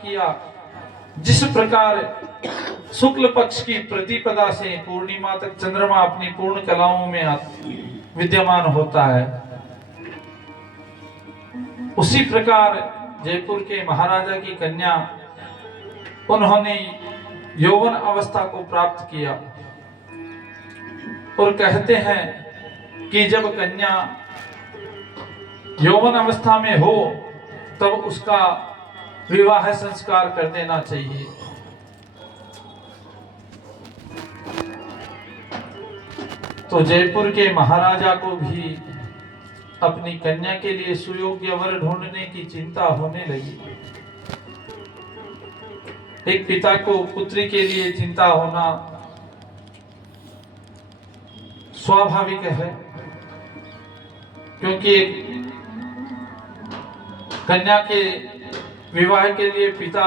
किया। जिस प्रकार शुक्ल पक्ष की प्रतिपदा से पूर्णिमा तक चंद्रमा अपनी पूर्ण कलाओं में विद्यमान होता है, उसी प्रकार जयपुर के महाराजा की कन्या, उन्होंने यौवन अवस्था को प्राप्त किया और कहते हैं कि जब कन्या यौवन अवस्था में हो तब उसका विवाह संस्कार कर देना चाहिए। तो जयपुर के महाराजा को भी अपनी कन्या के लिए सुयोग्य वर ढूंढने की चिंता होने लगी। एक पिता को पुत्री के लिए चिंता होना स्वाभाविक है, क्योंकि कन्या के विवाह के लिए पिता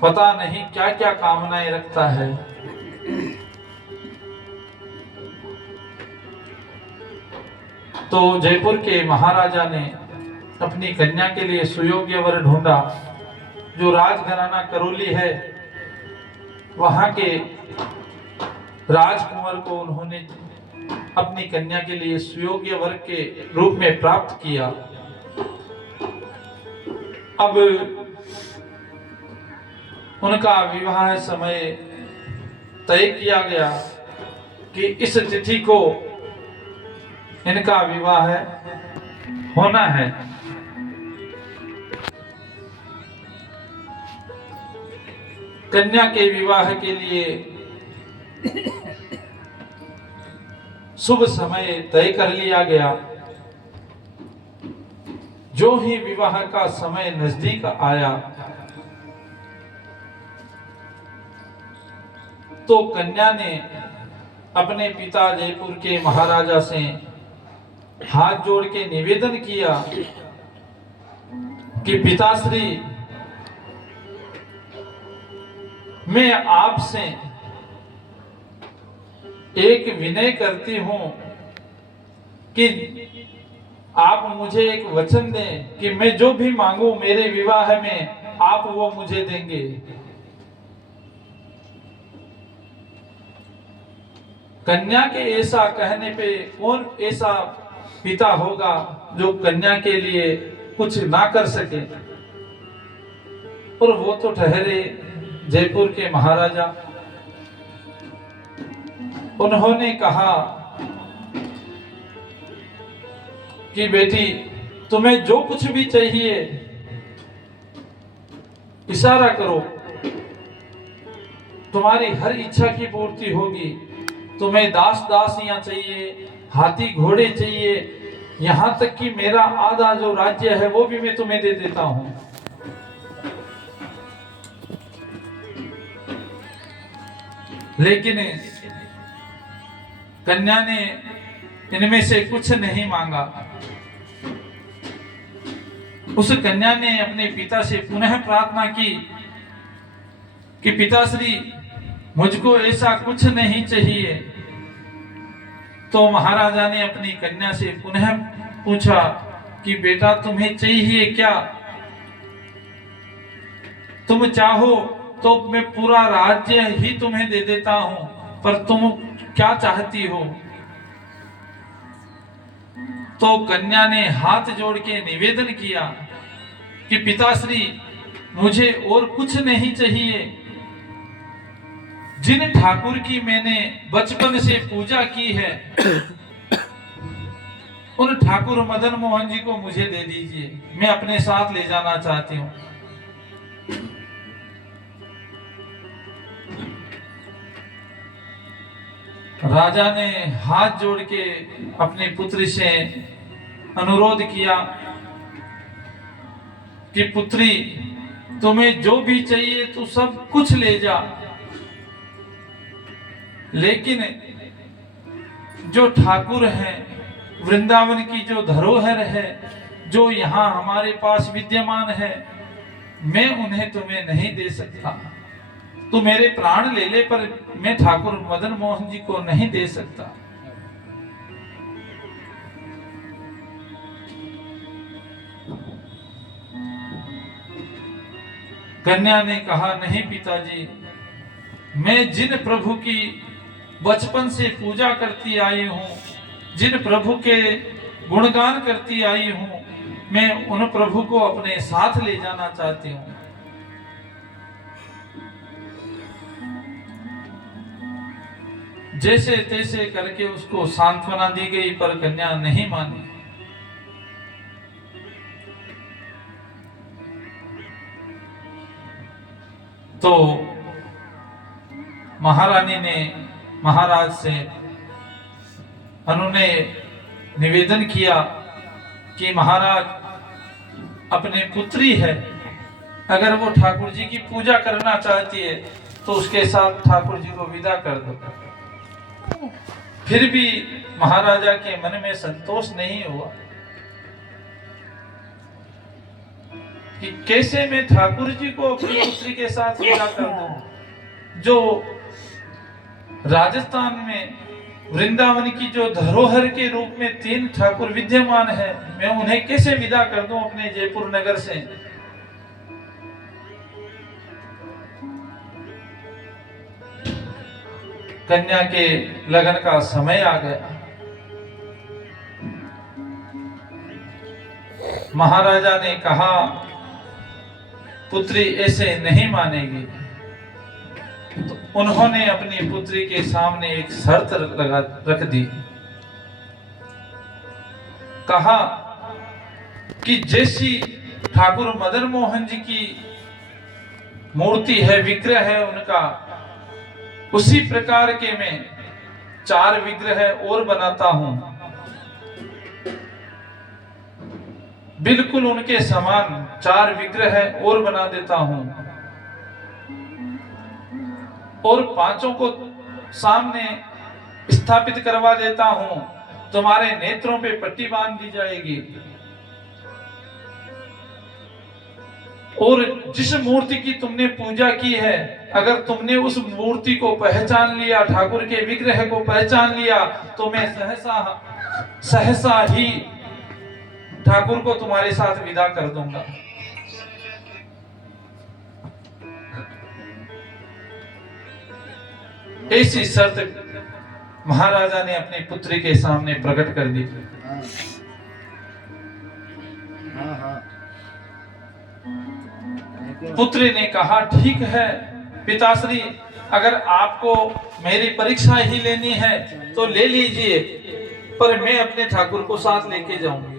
पता नहीं क्या क्या कामनाएं रखता है। तो जयपुर के महाराजा ने अपनी कन्या के लिए सुयोग्य वर ढूंढा। जो राजघराना करौली है, वहां के राजकुंवर को उन्होंने अपनी कन्या के लिए सुयोग्य वर के रूप में प्राप्त किया। अब उनका विवाह समय तय किया गया कि इस तिथि को इनका विवाह होना है। कन्या के विवाह के लिए शुभ समय तय कर लिया गया। जो ही विवाह का समय नजदीक आया तो कन्या ने अपने पिता जयपुर के महाराजा से हाथ जोड़ के निवेदन किया कि पिताश्री, मैं आपसे एक विनय करती हूं कि आप मुझे एक वचन दें कि मैं जो भी मांगू मेरे विवाह में आप वो मुझे देंगे। कन्या के ऐसा कहने पे कौन ऐसा पिता होगा जो कन्या के लिए कुछ ना कर सके। और वो तो ठहरे जयपुर के महाराजा। उन्होंने कहा कि बेटी, तुम्हें जो कुछ भी चाहिए इशारा करो, तुम्हारी हर इच्छा की पूर्ति होगी। तुम्हें दास दासियां चाहिए, हाथी घोड़े चाहिए, यहां तक कि मेरा आधा जो राज्य है वो भी मैं तुम्हें दे देता हूं। लेकिन कन्या ने इनमें से कुछ नहीं मांगा। उस कन्या ने अपने पिता से पुनः प्रार्थना की कि पिताश्री, मुझको ऐसा कुछ नहीं चाहिए। तो महाराजा ने अपनी कन्या से पुनः पूछा कि बेटा, तुम्हें चाहिए क्या? तुम चाहो तो मैं पूरा राज्य ही तुम्हें दे देता हूं, पर तुम क्या चाहती हो? तो कन्या ने हाथ जोड़ के निवेदन किया कि पिताश्री, मुझे और कुछ नहीं चाहिए। जिन ठाकुर की मैंने बचपन से पूजा की है, उन ठाकुर मदन मोहन जी को मुझे दे दीजिए। मैं अपने साथ ले जाना चाहती हूँ। राजा ने हाथ जोड़ के अपने पुत्री से अनुरोध किया कि पुत्री, तुम्हें जो भी चाहिए तू सब कुछ ले जा, लेकिन जो ठाकुर हैं, वृंदावन की जो धरोहर है, जो यहाँ हमारे पास विद्यमान है, मैं उन्हें तुम्हें नहीं दे सकता। तू मेरे प्राण ले ले, पर मैं ठाकुर मदन मोहन जी को नहीं दे सकता। कन्या ने कहा, नहीं पिताजी, मैं जिन प्रभु की बचपन से पूजा करती आई हूँ, जिन प्रभु के गुणगान करती आई हूँ, मैं उन प्रभु को अपने साथ ले जाना चाहती हूँ। जैसे तैसे करके उसको सांत्वना दी गई, पर कन्या नहीं मानी। तो महारानी ने महाराज से उन्होंने निवेदन किया कि महाराज, अपने पुत्री है, अगर वो ठाकुर जी की पूजा करना चाहती है तो उसके साथ ठाकुर जी को विदा कर दो। फिर भी महाराजा के मन में संतोष नहीं हुआ कि कैसे मैं ठाकुर जी को अपनी पुत्री के साथ विदा कर दूं। जो राजस्थान में वृंदावन की जो धरोहर के रूप में 3 ठाकुर विद्यमान है, मैं उन्हें कैसे विदा कर दूं अपने जयपुर नगर से। कन्या के लगन का समय आ गया। महाराजा ने कहा, पुत्री ऐसे नहीं मानेगी। तो उन्होंने अपनी पुत्री के सामने एक शर्त रख दी। कहा कि जैसी ठाकुर मदन मोहन जी की मूर्ति है, विग्रह है उनका, उसी प्रकार के मैं 4 विग्रह और बनाता हूं, बिल्कुल उनके समान 4 विग्रह और बना देता हूं, और 5 को सामने स्थापित करवा देता हूं। तुम्हारे नेत्रों पे पट्टी बांध दी जाएगी, और जिस मूर्ति की तुमने पूजा की है, अगर तुमने उस मूर्ति को पहचान लिया, ठाकुर के विग्रह को पहचान लिया, तो मैं सहसा ही ठाकुर को तुम्हारे साथ विदा कर दूंगा। ऐसी शर्त महाराजा ने अपनी पुत्री के सामने प्रकट कर दी। पुत्री ने कहा, ठीक है पिताश्री, अगर आपको मेरी परीक्षा ही लेनी है तो ले लीजिए, पर मैं अपने ठाकुर को साथ लेके जाऊंगी।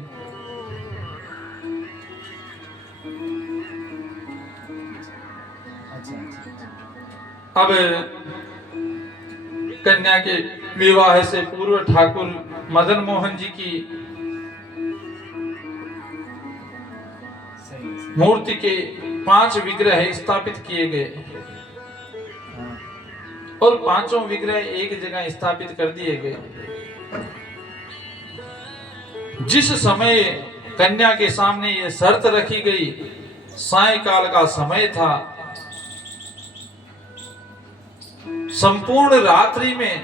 अब कन्या के विवाह से पूर्व ठाकुर मदन मोहन जी की मूर्ति के 5 विग्रह स्थापित किए गए, और 5 विग्रह एक जगह स्थापित कर दिए गए। जिस समय कन्या के सामने यह शर्त रखी गई, सायंकाल का समय था। संपूर्ण रात्रि में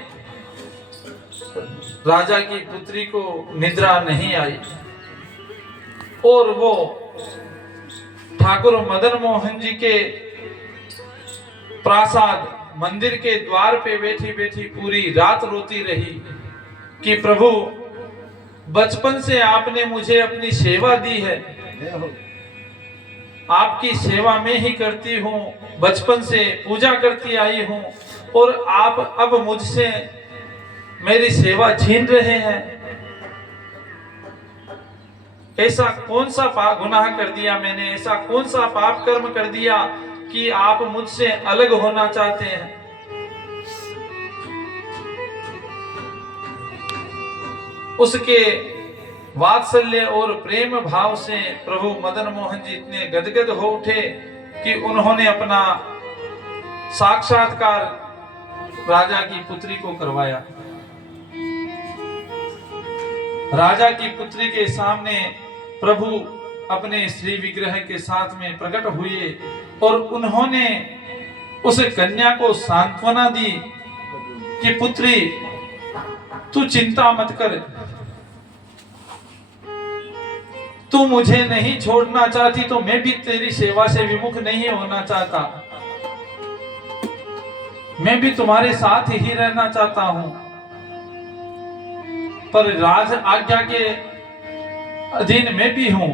राजा की पुत्री को निद्रा नहीं आई, और वो ठाकुर मदन मोहन जी के प्रासाद मंदिर के द्वार पे बैठी बैठी पूरी रात रोती रही कि प्रभु, बचपन से आपने मुझे अपनी सेवा दी है, आपकी सेवा में ही करती हूँ, बचपन से पूजा करती आई हूँ, और आप अब मुझसे मेरी सेवा छीन रहे हैं। ऐसा कौन सा गुनाह कर दिया मैंने, ऐसा कौन सा पाप कर्म कर दिया कि आप मुझसे अलग होना चाहते हैं। उसके वात्सल्य और प्रेम भाव से प्रभु मदन मोहन जी इतने गदगद हो उठे कि उन्होंने अपना साक्षात्कार राजा की पुत्री को करवाया। राजा की पुत्री के सामने प्रभु अपने श्री विग्रह के साथ में प्रकट हुए, और उन्होंने उस कन्या को सांत्वना दी कि पुत्री, तू चिंता मत कर, तू मुझे नहीं छोड़ना चाहती तो मैं भी तेरी सेवा से विमुख नहीं होना चाहता, मैं भी तुम्हारे साथ ही रहना चाहता हूं, पर राज आज्ञा के अधीन मैं भी हूं,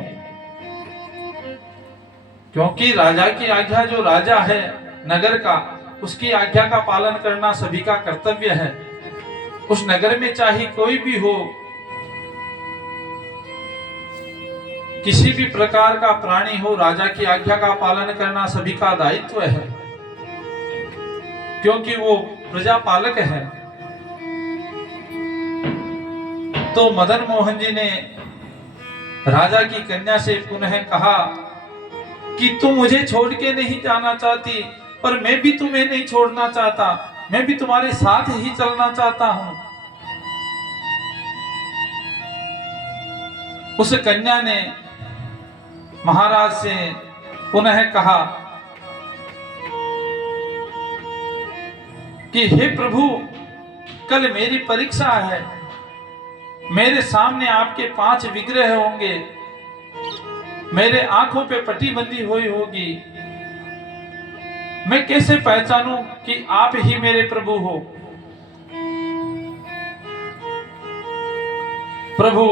क्योंकि राजा की आज्ञा, जो राजा है नगर का, उसकी आज्ञा का पालन करना सभी का कर्तव्य है। उस नगर में चाहे कोई भी हो, किसी भी प्रकार का प्राणी हो, राजा की आज्ञा का पालन करना सभी का दायित्व है, क्योंकि वो प्रजापालक है। तो मदन मोहन जी ने राजा की कन्या से पुनः कहा कि तुम मुझे छोड़ के नहीं जाना चाहती, पर मैं भी तुम्हें नहीं छोड़ना चाहता, मैं भी तुम्हारे साथ ही चलना चाहता हूं। उस कन्या ने महाराज से पुनः कहा कि हे प्रभु, कल मेरी परीक्षा है, मेरे सामने आपके 5 विग्रह होंगे, मेरे आंखों पे पट्टी बंधी हुई होगी, मैं कैसे पहचानूं कि आप ही मेरे प्रभु हो। प्रभु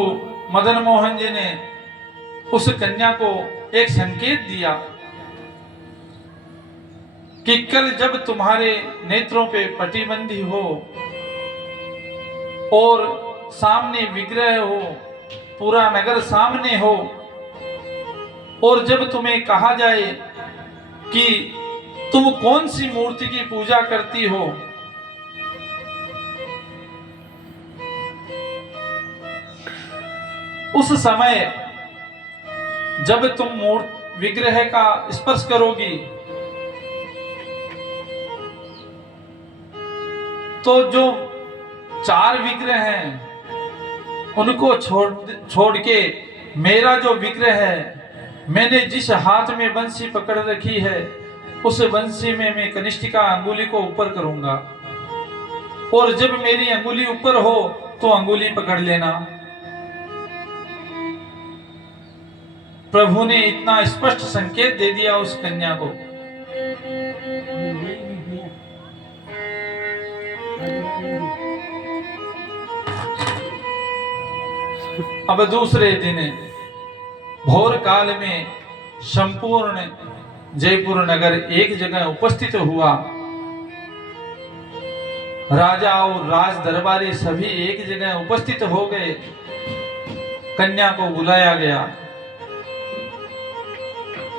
मदन मोहन जी ने उस कन्या को एक संकेत दिया कि कल जब तुम्हारे नेत्रों पे पट्टीबंदी हो और सामने विग्रह हो, पूरा नगर सामने हो, और जब तुम्हें कहा जाए कि तुम कौन सी मूर्ति की पूजा करती हो, उस समय जब तुम विग्रह का स्पर्श करोगी तो जो 4 विग्रह हैं उनको छोड़ के मेरा जो विग्रह है, मैंने जिस हाथ में बंसी पकड़ रखी है, उस बंसी में मैं कनिष्ठिका अंगुली को ऊपर करूंगा, और जब मेरी अंगुली ऊपर हो तो अंगुली पकड़ लेना। प्रभु ने इतना स्पष्ट संकेत दे दिया उस कन्या को। अब दूसरे दिन भोर काल में संपूर्ण जयपुर नगर एक जगह उपस्थित हुआ। राजा और राज दरबारी सभी एक जगह उपस्थित हो गए। कन्या को बुलाया गया।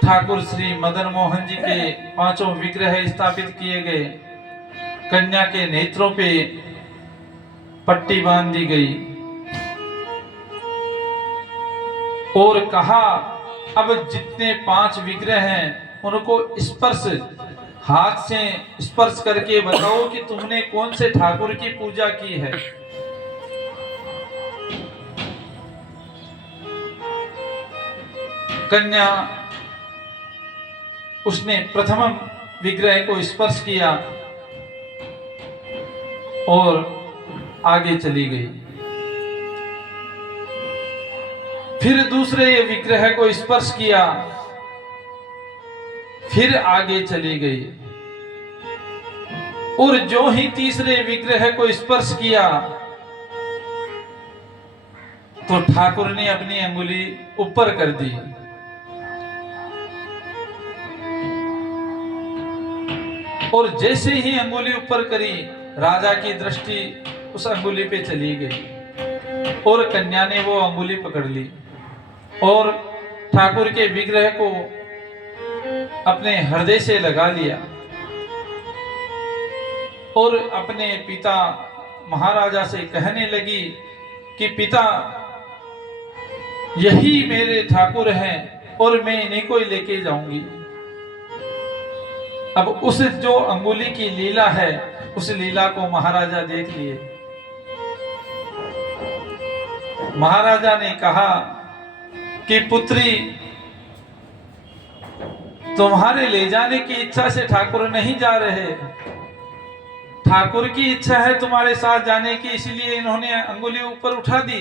ठाकुर श्री मदन मोहन जी के 5 विग्रह स्थापित किए गए। कन्या के नेत्रों पे पट्टी बांध दी गई और कहा, अब जितने 5 विग्रह हैं उनको स्पर्श, हाथ से स्पर्श करके बताओ कि तुमने कौन से ठाकुर की पूजा की है। कन्या उसने प्रथम विग्रह को स्पर्श किया और आगे चली गई। फिर दूसरे विग्रह को स्पर्श किया, फिर आगे चली गई, और जो ही तीसरे विग्रह को स्पर्श किया तो ठाकुर ने अपनी अंगुली ऊपर कर दी। और जैसे ही अंगुली ऊपर करी, राजा की दृष्टि उस अंगुली पे चली गई और कन्या ने वो अंगुली पकड़ ली और ठाकुर के विग्रह को अपने हृदय से लगा लिया और अपने पिता महाराजा से कहने लगी कि पिता, यही मेरे ठाकुर हैं और मैं इन्हीं को ही लेके जाऊंगी। अब उस जो अंगुली की लीला है, उस लीला को महाराजा देख लिए। महाराजा ने कहा कि पुत्री, तुम्हारे ले जाने की इच्छा से ठाकुर नहीं जा रहे, ठाकुर की इच्छा है तुम्हारे साथ जाने की, इसलिए इन्होंने अंगुली ऊपर उठा दी।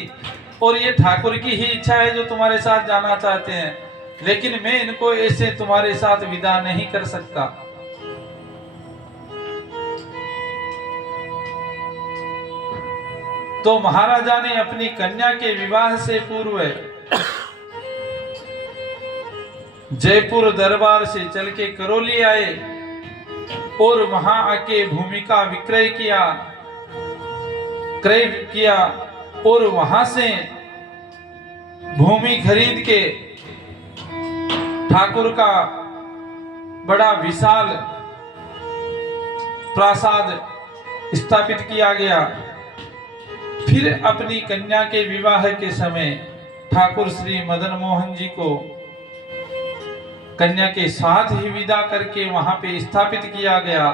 और ये ठाकुर की ही इच्छा है जो तुम्हारे साथ जाना चाहते हैं, लेकिन मैं इनको ऐसे तुम्हारे साथ विदा नहीं कर सकता। तो महाराजा ने अपनी कन्या के विवाह से पूर्व जयपुर दरबार से चल के करौली आए और वहां आके भूमि का विक्रय किया, क्रय किया और वहां से भूमि खरीद के ठाकुर का बड़ा विशाल प्रासाद स्थापित किया गया। फिर अपनी कन्या के विवाह के समय ठाकुर श्री मदन मोहन जी को कन्या के साथ ही विदा करके वहां पे स्थापित किया गया।